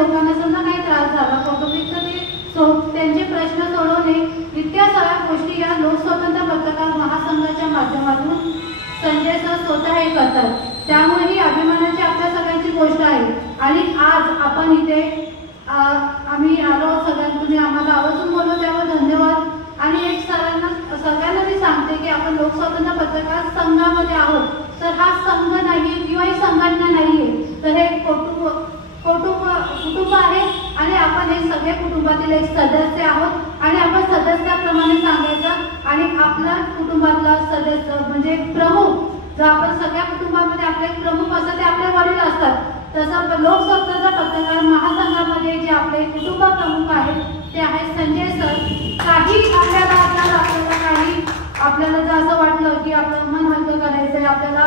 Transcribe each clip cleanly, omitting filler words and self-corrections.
लोकांना समजा काही त्रास झाला कौटुंबिक तर त्यांचे प्रश्न सोडवणे इतक्या सगळ्या गोष्टी या लोकस्वतंत्र पत्रकार महासंघाच्या माध्यमातून संजय सर स्वतः हे करतात। त्यामुळे ही अभिमानाची आपल्या सगळ्यांची गोष्ट आहे। आणि आज आपण इथे आम्ही आलो सगळ्यांना, तुम्ही आम्हाला आवर्जून बोलवलं त्यावर धन्यवाद। आणि एक सगळ्यांना मी सांगते की आपण लोकस्वतंत्र पत्रकार संघामध्ये आहोत, तर हा संघ नाही किंवा ही संघटना नाहीये, तर हे कुटुंब आहे आणि आपण हे सगळे कुटुंबातील एक सदस्य आहोत। आणि आपण सदस्याप्रमाणे सांगायचं आणि आपल्या कुटुंबातला सदस्य म्हणजे प्रमुख, जर आपण सगळ्या कुटुंबामध्ये आपले प्रमुख असतात ते आपले वडील असतात, तसं लोकस्वतंत्र पत्रकार महासंघामध्ये जे आपले कुटुंब प्रमुख आहेत ते आहेत संजय सर। काही आपल्याला जर असं वाटलं की आपलं मन हलकं करायचंय, आपल्याला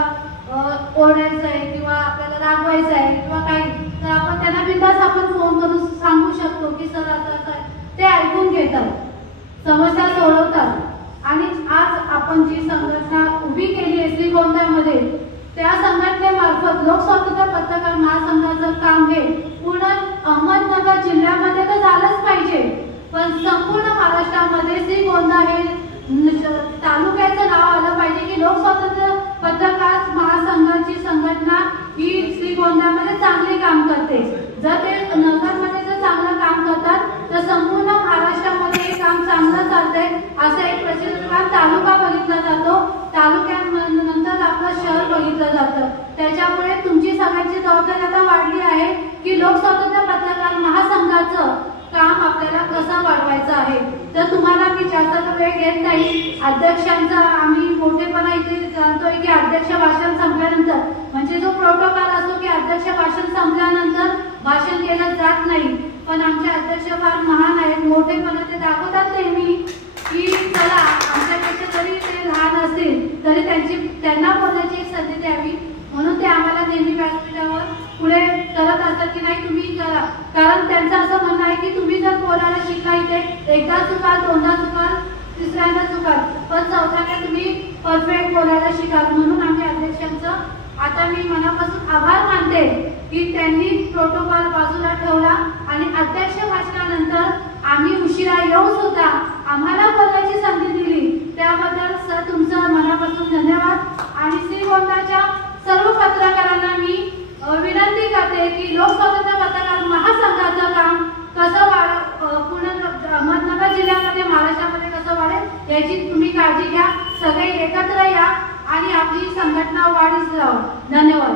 ओरडायचं आहे किंवा आपल्याला रागवायचं आहे किंवा काही, तर आपण त्यांना बिनधास्त आपण फोन करून सांगू शकतो की सर आता ते ऐकून घेतात, समस्या सोडवतात। आणि आज आपण जी संघटना उभी केली आहे श्रीगोंद्यामध्ये, त्या संघटनेमार्फत लोकस्वतंत्र पत्रकार महासंघाचं काम हे पूर्ण अहमदनगर जिल्ह्यामध्ये तर झालंच पाहिजे, पण संपूर्ण महाराष्ट्रामध्ये श्रीगोंदा हे तालुक्याचं नाव आलं पाहिजे की लोकस्वतंत्र पत्रकार महासंघाची संघटना ही श्रीगोंद्यामध्ये चांगली काम करते। जर ते नगरमध्ये जर चांगलं काम करतात तर संपूर्ण महाराष्ट्रामध्ये हे काम चांगलं चालतंय। असं एक प्रसिद्ध तालुका बघितला जातो, तालुक्यानंतर आपलं शहर बघितलं जातं। त्याच्यामुळे तुमची सगळ्यांची जबाबदारी आता वाढली आहे की लोकस्वतंत्र पत्रकार महासंघाचं काम आपल्याला कसं वाढवायचं आहे। तर तुम्हाला मी जास्त वेळ घेत नाही, अध्यक्षांचा आम्ही मोठेपणा इथे जाणतोय की अध्यक्ष भाषण संपल्यानंतर म्हणजे जो प्रोटोकॉल असतो की अध्यक्ष भाषण संपल्यानंतर भाषण केलं जात नाही, पण आमचे अध्यक्ष फार महान आहेत, मोठेपणा ते दाखवतात नेहमी की चला आमच्यापेक्षा जरी ते लहान असतील तरी त्यांना बोलण्याची एक संधी द्यावी, म्हणून ते आम्हाला नेहमी व्यासपीठावर पुढे करत असतात की नाही तुम्ही करा। कारण त्यांचं असं म्हणणं आहे की तुम्ही जर बोलायला शिकला इथे एकदा चुकाल, दोनदा चुकाल, तिसऱ्यांदा चुकाल, पण चौथ्यांदा तुम्ही परफेक्ट बोलायला शिकाल। म्हणून आमच्या अध्यक्षांचं आता मी मनापासून आभार मानते की त्यांनी प्रोटोकॉल बाजूला ठेवला आणि अध्यक्ष भाषणानंतर आम्ही उशिरा येऊ सुद्धा आम्हाला बोलण्याची संधी दिली, त्याबद्दल सर तुमचं मनापासून धन्यवाद। आणि श्रीगोंदाच्या सर्व पत्रकारांना मी विनंती करते की लोकस्वतंत्र पत्रकार महासंघाचं काम कसं पूर्ण अहमदनगर जिल्ह्यामध्ये महाराष्ट्रामध्ये कसं वाढेल याची तुम्ही काळजी घ्या, सगळे एकत्र या आणि आपली संघटना वाढीस लावा। धन्यवाद।